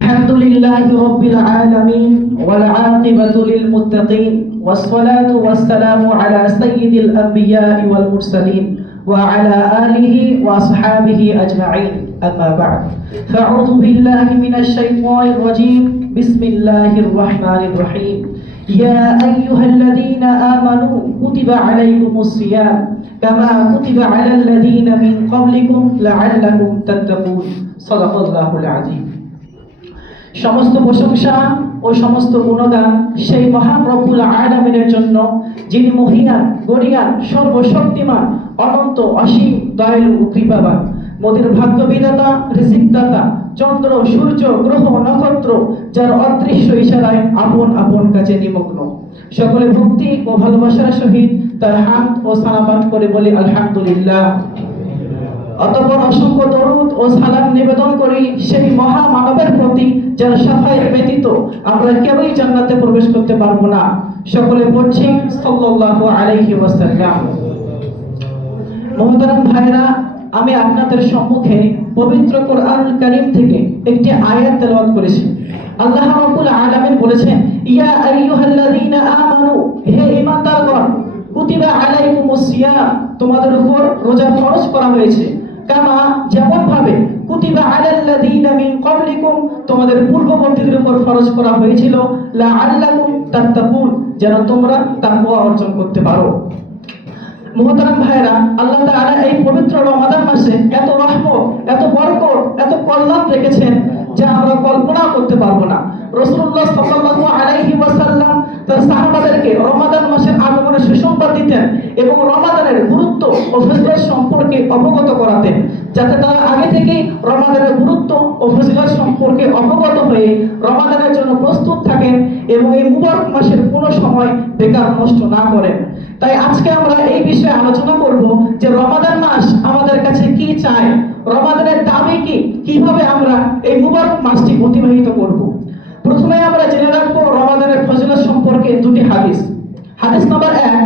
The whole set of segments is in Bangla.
الحمد لله رب العالمين والعاقبة للمتقين والصلاة والسلام على سيد الأنبياء والمرسلين وعلى آله وأصحابه أجمعين أما بعد فأعوذ بالله من الشيطان الرجيم بسم الله الرحمن الرحيم يا أيها الذين آمنوا كتب عليكم الصيام كما كتب على الذين من قبلكم لعلكم تتقون صدق الله العظيم। সমস্ত প্রশংসা ও সমস্ত গুণগান সেই মহান রব্বুল আলামিনের জন্য, যিনি মহিয়ান, গরিয়ান, সর্বশক্তিমান, অনন্ত, অসীম, দয়ালু ও কৃপাবান। মোদের ভাগ্য বিধাতা, রিজিকদাতা, চন্দ্র, সূর্য, গ্রহ, নক্ষত্র, যার অদৃশ্য ইশারায় আপন আপন কাজে নিমগ্ন। সকলে ভক্তি ও ভালোবাসার সহিত তার হামদ ও সালাত করে বলি আলহামদুলিল্লাহ। অতঃপর অসংখ্য দরুদ ও সালাম নিবেদন করি সেই মহা মানবের প্রতি, যার শাফায়াত ব্যতীত আমরা কেউই জান্নাতে প্রবেশ করতে পারবো না। সকলে পড়ছি সাল্লাল্লাহু আলাইহি ওয়াসাল্লাম। মুহতারাম ভাইরা, আমি আপনাদের সম্মুখে পবিত্র কোরআনুল কারীম থেকে একটি আয়াত তেলাওয়াত করেছি। আল্লাহ রাব্বুল আলামিন বলেছেন, ইয়া আইয়ুহাল্লাযীনা আমানু, হে ঈমানদারগণ, কুতিবা আলাইকুমুস সিয়াম, তোমাদের উপর রোজা ফরজ করা হয়েছে। কামা, যেমন ভাবে, কুতিবা আলাল্লাযীনা মিন ক্বাবলিকুম, তোমাদের পূর্ববর্তীদের উপর ফরজ করা হয়েছিল, লাআল্লাকুম তাত্তাকুন, যেন তোমরা তাকওয়া অর্জন করতে পারো। মুহতারাম ভাইরা, আল্লাহ তাআলা এই পবিত্র রমাদান মাসে এত রহমত, এত বরকত, এত কল্যাণ রেখেছেন যা আমরা কল্পনা করতে পারবো না। রাসূলুল্লাহ সাল্লাল্লাহু আলাইহি ওয়াসাল্লাম তার সাহাবাদেরকে রমাদান মাসের আগমনের সুসংবাদ দিতেন এবং রমাদানের গুরুত্ব ও ফজিলত সম্পর্কে অবগত করাতেন, যাতে তারা আগে থেকেই রমাদানের গুরুত্ব ও ফজিলত সম্পর্কে অবগত হয়ে রমাদানের জন্য প্রস্তুত থাকেন এবং এই মুবারক মাসের কোনো সময় বেকার নষ্ট না করেন। তাই আজকে আমরা এই বিষয়ে আলোচনা করব যে রমাদান মাস আমাদের কাছে কি চায়, রমাদানের দাবি কি, কিভাবে আমরা এই মুবারক মাসটি অতিবাহিত করব। প্রথমে আমরা জেনে রাখবো রমাদানের ফজিলত সম্পর্কে দুটি হাদিস। হাদিস নাম্বার 1,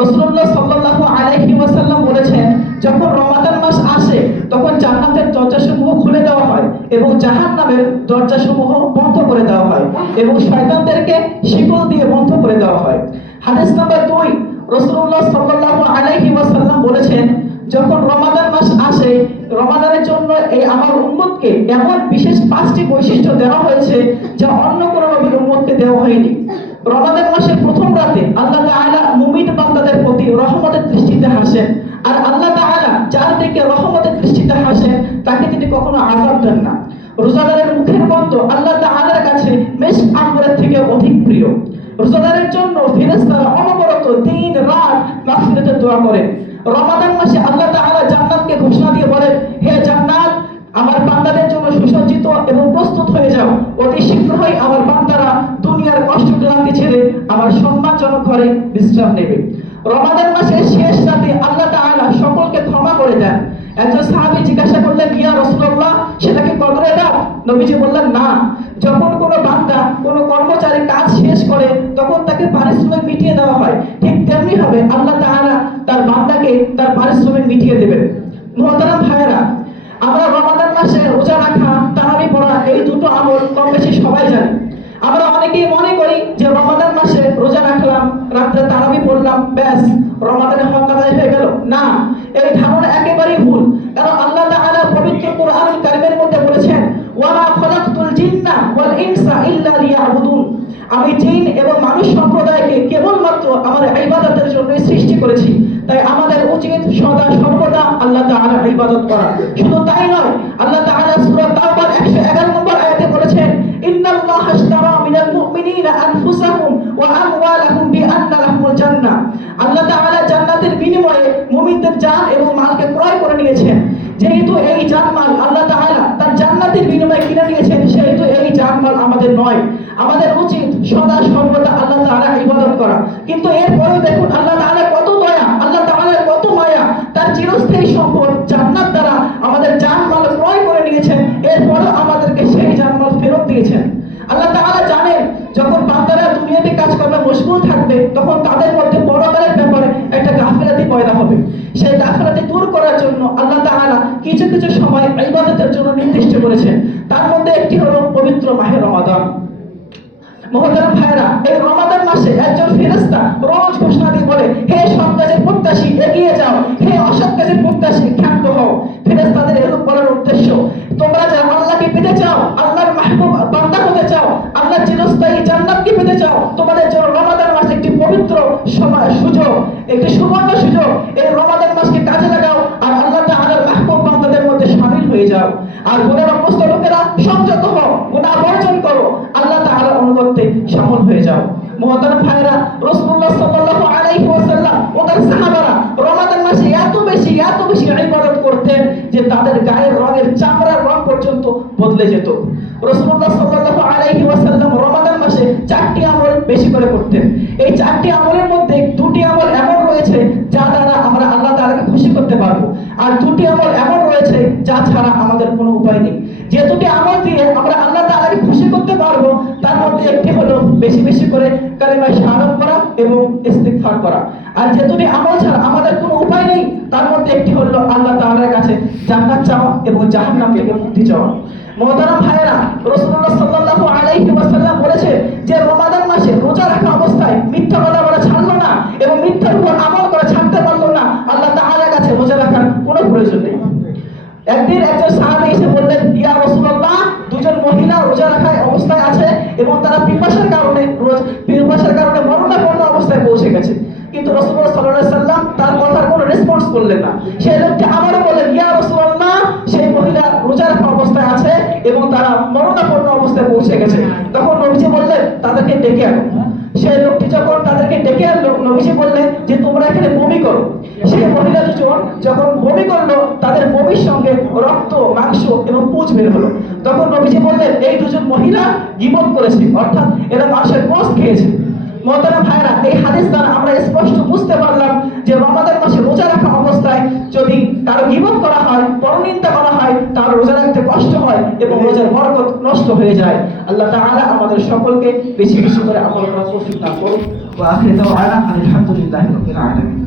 রাসূলুল্লাহ সাল্লাল্লাহু আলাইহি ওয়াসাল্লাম বলেছেন, যখন রমাদান মাস আসে তখন জান্নাতের দরজাসমূহ খুলে দেওয়া হয় এবং জাহান্নামের দরজাসমূহ বন্ধ করে দেওয়া হয় এবং শয়তানদেরকে শিকল দিয়ে বন্ধ করে দেওয়া হয়। হাদিস নাম্বার 2, রাসূলুল্লাহ সাল্লাল্লাহু আলাইহি ওয়াসাল্লাম বলেছেন, যখন রমাদান মাস আসে, রমাদানের জন্য এই আমার উম্মতকে এমন বিশেষ 5টি বৈশিষ্ট্য দেওয়া হয়েছে যা অন্য কোন নবীর উম্মতকে দেওয়া হয়নি। রমাদান মাসের প্রথম রাতে আল্লাহ তাআলা মুমিন বান্দাদের প্রতি রহমতের দৃষ্টিতে হাসেন, আর আল্লাহ তাআলা যার দিকে রহমতের দৃষ্টিতে হাসেন তাকে তিনি কখনো আযাব দেন না। রোজাদারের মুখের গন্ধ আল্লাহ তাআলার কাছে মিশক আম্বরের থেকে অধিক প্রিয়। রোজাদারের জন্য ফেরেশতারা অনবরত দিন রাত মাগফিরাতের দোয়া করেন। রমাদান মাসে আল্লাহ তাআলা জান্নাতকে ঘোষণা দিয়ে বলেন, হে জান্নাত, আমার বান্দাদের জন্য সুসজ্জিত এবং প্রস্তুত হয়ে যাও। অতি শীঘ্রই আমার বান্দারা দুনিয়ার কষ্ট ক্লান্তি ছেড়ে আমার সম্মানজনক ঘরে বিশ্রাম নেবে। রমাদান মাসের শেষ রাতে আল্লাহ তাআলা সকলকে ক্ষমা করে দেন। একজন সাহাবী জিজ্ঞাসা করলেন, ইয়া রাসূলুল্লাহ, সেটা কি কদরের রাত? নবীজি বললেন, না। যখন কোনো বান্দা কোনো কর্মচারী কাজ শেষ করে তখন তাকে পারিশ্রমিক মিটিয়ে দেওয়া হয়, ঠিক তেমনি হবে আল্লাহ তাআলা তার বান্দাকে তার পারিশ্রমিক মিটিয়ে দেবেন। মুহতারাম ভাইরা, আমরা রমাদান মাসে রোজা রাখা, তারাবি পড়া, এই দুটো আমল কম বেশি সবাই জানি। আমরা অনেকেই মনে করি যে রমাদান মাসে রোজা রাখলাম, রাতে তারাবি পড়লাম, ব্যাস রমাদানের হক আদায় হয়ে গেল। না, এই ধারণা একেবারেই ভুল। কারণ আল্লাহ তাআলা পবিত্র কোরআনুল কারীমের মধ্যে বলেছেন, ওয়া মা খালাকতুল জিন্না ওয়াল ইনসা ইল্লা লিয়াবুদুন, আমি জিন এবং মানুষ সম্প্রদায়কে কেবলমাত্র আমার ইবাদতের জন্য সৃষ্টি করেছি। তাই আমাদের উচিত সদা সর্বদা আল্লাহ তাআলার ইবাদত করা। শুধু তাই নয়, আল্লাহ তাআলা সূরা তাওবার 111 নম্বর আয়াতে বলেছেন, ইন্নাল্লাহা আশতারা মিনাল মুমিনিনা আনফুসাহুম ওয়া আমওয়ালাহুম বিআন্না লাহুমুল জান্নাহ, আল্লাহ তাআলা জান্নাতের বিনিময়ে মুমিনদের জান এবং মালকে ক্রয় করে নিয়েছেন। যেহেতু এই জানমাল আল্লাহ তাআলা তার জান্নাতের বিনিময়ে কিনে নিয়েছেন, সেহেতু এই জানমাল আমাদের নয়। আমাদের উচিত সদা সর্বদা আল্লাহ তাআলার ইবাদত করা। কিন্তু এরপরেও দেখুন আল্লাহ তাআলা কত দয়া, আল্লাহ তাআলার কত মায়া, তার চিরস্থায়ী সম্পদ জান্নাত দ্বারা আমাদের জানমাল ক্রয় করে নিয়েছেন, এরপরেও আমাদেরকে সেই জানমাল ফেরত দিয়েছেন। আল্লাহ তাআলা জানেন যখন বান্দারা দুনিয়াতে কাজকর্মে মশগুল থাকবে তখন তাদের মধ্যে পরকালের ব্যাপারে একটা গাফিলাতি পয়দা হবে। সেই গাফিলাতি দূর করার জন্য আল্লাহ তাআলা কিছু কিছু সময় ইবাদতের জন্য নির্দিষ্ট করেছেন। তার মধ্যে একটি হলো পবিত্র মুহতারাম ভাইরা, এই রমাদান মাসে একজন ফেরেশতা রোজ ঘোষণা দিয়ে বলে, হে সৎ কাজের প্রত্যাশী এগিয়ে যাও, হে অসৎ কাজের প্রত্যাশী ক্ষান্ত হও। ফেরেশতাদের এরূপ বলার উদ্দেশ্য, তোমরা যারা আল্লাহকে পেতে চাও, আল্লাহর মাহবুব বান্দা হতে চাও, আল্লাহর চিরস্থায়ী জান্নাতকে পেতে চাও, তোমাদের জন্য রমাদান মাস একটি পবিত্র সময়, সুযোগ, একটি সুবর্ণ সুযোগ। এই রমাদান মাসকে কাজে লাগাও আর আল্লাহ তাআলার মাহবুব বান্দাদের মধ্যে শামিল হয়ে যাও। আর গুনাহ অভ্যস্ত লোকেরা সংযত হও, গুনাহ বর্জন করো, আল্লাহ তাআলার অনুগত্যে শামিল হয়ে যাও। মুহতারাম ভাইরা, রাসূলুল্লাহ সাল্লাল্লাহু আলাইহি ওয়াসাল্লাম ও তার সাহাবারা রমাদান মাসে এত বেশি ইবাদত করতেন যে তাদের গায়ের রঙের চামড়ার রং পর্যন্ত বদলে যেত। রাসূলুল্লাহ সাল্লাল্লাহু আলাইহি ওয়াসাল্লাম রমাদান মাসে 4টি আমল বেশি করে করতেন। এই 4টি আমলের মধ্যে 2টি আমল এমন রয়েছে যা দ্বারা আমরা আল্লাহ তাআলাকে খুশি করতে পারবো, আর 2টি আমল এমন রয়েছে যা ছাড়া আমাদের কোনো উপায় নেই। যে 2টি আমল দিয়ে আমরা আল্লাহ তাআলাকে খুশি করতে পারবো তার মধ্যে একটি হলো বেশি বেশি করে কালিমা শাহাদাত করা এবং ইস্তিগফার করা। আর যে 2টি আমল ছাড়া আমাদের কোনো উপায় নেই তার মধ্যে একটি হলো আল্লাহ তাআলার কাছে জান্নাত চাওয়া এবং জাহান্নাম থেকে মুক্তি চাওয়া। মুহতারাম ভাইরা, রাসূলুল্লাহ সাল্লাল্লাহু আলাইহি ওয়াসাল্লাম বলেছে যে রমাদান মাসে রোজা রাখা অবস্থায় মিথ্যা কথা বলা ছাড়লো না এবং মিথ্যার উপর আমল করা ছাড়তে পারলো না, আল্লাহ তাআলার কাছে রোজা রাখার কোনো প্রয়োজন নেই। একদিন একজন সাহাবী এসে বললেন, ইয়া রাসূলুল্লাহ, দুজন মহিলা রোজা রাখা অবস্থায় আছে এবং তারা পিপাসার কারণে মরণাপন্ন অবস্থায় পৌঁছে গেছে। কিন্তু রাসূলুল্লাহ সাল্লাল্লাহু আলাইহি ওয়াসাল্লাম তার কথার কোনো রেসপন্স করলেন না। সেই লোকটি আবারও বললেন, ইয়া রাসূলুল্লাহ, সেই মহিলা রোজা রাখা অবস্থায় আছে এবং তারা মরণাপন্ন অবস্থায় পৌঁছে গেছে। তখন নবীজি বললেন, তাদেরকে ডেকে আনো। সেই লোকটি যখন তাদেরকে ডেকে আনলো, নবীজি বললেন যে তোমরা এখানে বমি করো। সেই মহিলা দুজন যখন বমি করলো, তাদের বমির সঙ্গে রক্ত, মাংস এবং পুঁজ বের হলো। তখন নবীজি বললেন, এই দুজন মহিলা গীবত করেছে, অর্থাৎ এরা মানুষের গোশত খেয়েছে। মুহতারাম ভাইরা, এই হাদিস দ্বারা আমরা স্পষ্ট বুঝতে পারলাম যে রমাদান মাসে রোজা রাখা অবস্থায় যদি কারো গীবত করা হয়, পরনিন্দা করা হয়, তার রোজা রাখতে কষ্ট হয় এবং রোজার বরকত নষ্ট হয়ে যায়। আল্লাহ তাআলা আমাদের সকলকে বেশি বেশি করে আমল করার তৌফিক দান করুন। ওয়া আখিরু দাওয়ানা আলহামদুলিল্লাহি রাব্বিল আলামিন।